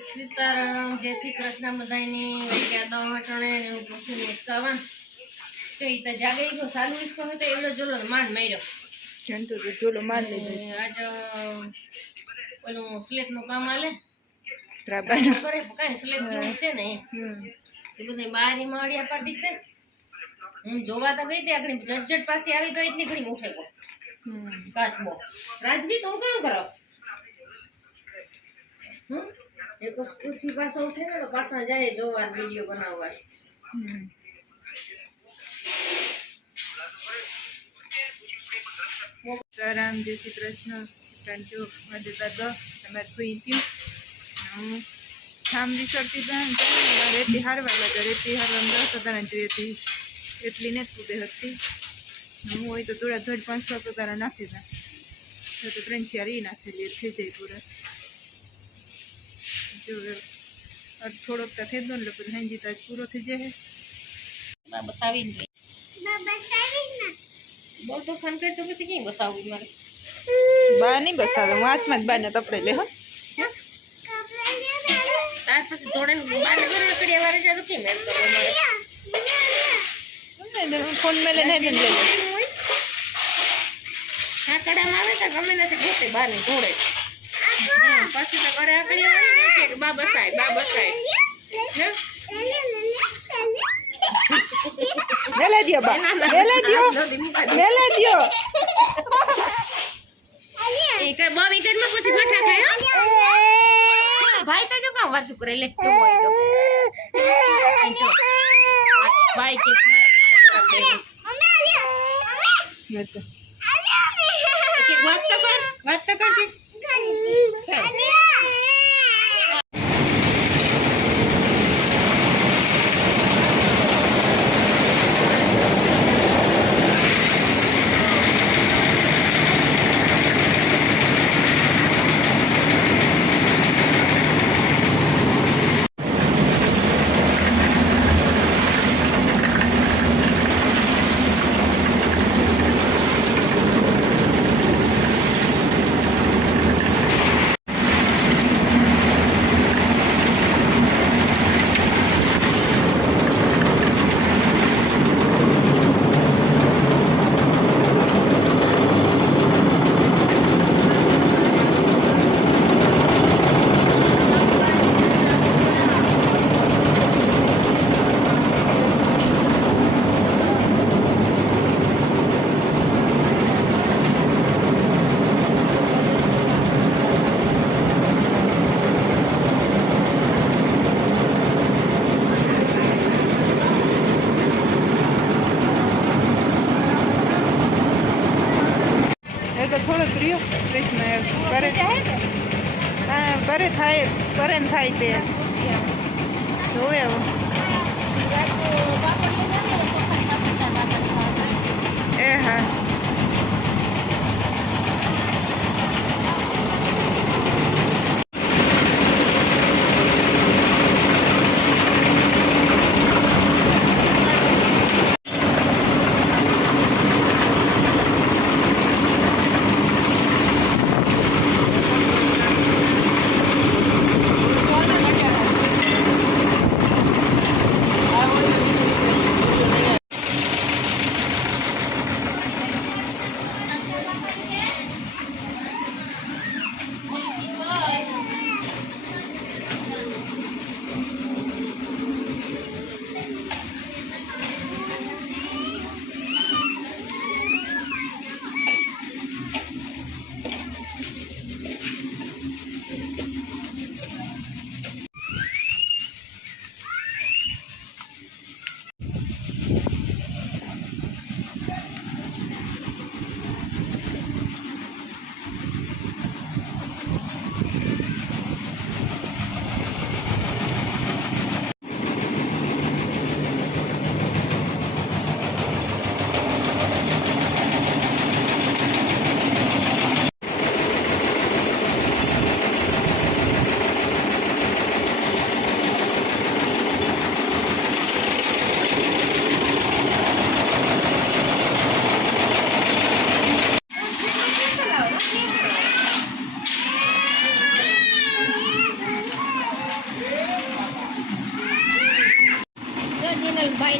સીતારામ જય શ્રી કૃષ્ણ બધાની વૈક્યા દો હટણે ને હું પૂછીને ઇસકાવા છે ઈ તો જાગે ગયો સાલુ ઇસકો હોય તો એવડો જોલો માન માર્યો જંતુ તો જોલો માર લીધો આજ ઓલું સ્લેટ નું કામ આલે ત્રાબાનો કરે કાઈ સ્લેટ જેવું છે ને એ બધું બારી માળિયા પાડી છે હું જોવા તો ગઈ હતી આગળ જજ્જટ પાસે આવી તો એટલી ઘણી ઉઠે ગયો કાસબો રાજવી તું કામ કરો એક પૃથ્વી પાસે ઉઠે ને તો પાછા જાય જોવા વિડીયો બનાવવા રામ જય શ્રી કૃષ્ણ કાંચો મદદ દો તમારે કોઈ થયું થામ વિસરતી હતા રેતી હારવા લાગ્યા રેતી હારવા 10,000 જોઈએ હતી એટલી ને કૂદે હતી હું હોય તો થોડા ધોડ 500 તારા નાખી દા તો 3-4 ઈ નાખેલી થઈ જાય પૂરા જો થોડોક તો થઈ દો ને એટલે હાંજી તાજ પૂરો થઈ જાય બસ આવીને બોલ તો ફોન કર તો પછી કેમ બસાવું મારે બા નહીં બસાવે હું હાથમાં જ બાને તપડે લે હો તાર પછી થોડે બાને ઘરે કડિયા વારે જાતો કેમ એમ કરો મારે ફોન મેલે નહીં દે લે હા કડામાં આવે તો ગમે નથી ગોતે બાને ઘોડે પછી તો ઘરે આકડિયા વારે કે બા બસાય મેલે દિયો બા મેલે દિયો એ કઈ બા વિકેટમાં પછી ફાટા ખાય ભાઈ તો જો કામ વાતું કરે લે જો ભાઈ કે વાત તો કર થોડોક રહ્યો ક્રિસ્મસ કરે હા કરે થાય તે જોવે એ હા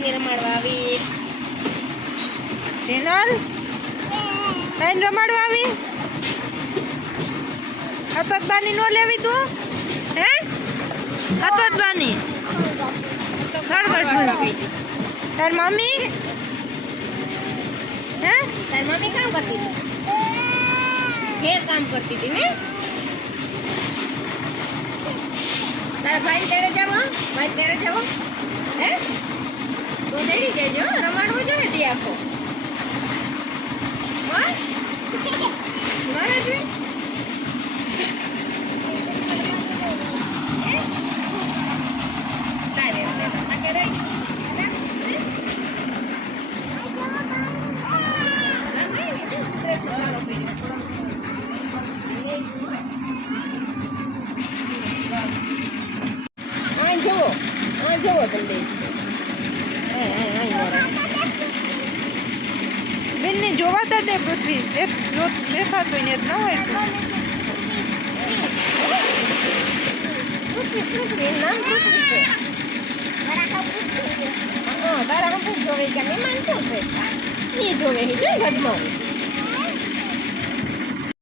ભાઈને રમાડવા આવી. ચેનલ તાઈને રમાડવા આવી. હતતબાની નો લેવી તું હે હતતબાની રમાડવા ગઈ હતી. તાર મમ્મી હે તારી મમ્મી કામ કરતી હતી. ઘેર કામ કરતી હતી ને. તારા ભાઈ તેડે જાવ, ભાઈ તેડે જાવ હે તો તેડી જજો. રમાડવો જોઈએ દી આખો મહારાજ જુઓ તમે બેનને જોવાતા તે પૃથ્વી દેખાતો ને ન હોય તો. પૃથ્વી નામ પૃથ્વી છે. તારા હમ જોવે કે મહેમાન કોણ છે એ જોવે જોઈ ઘરનો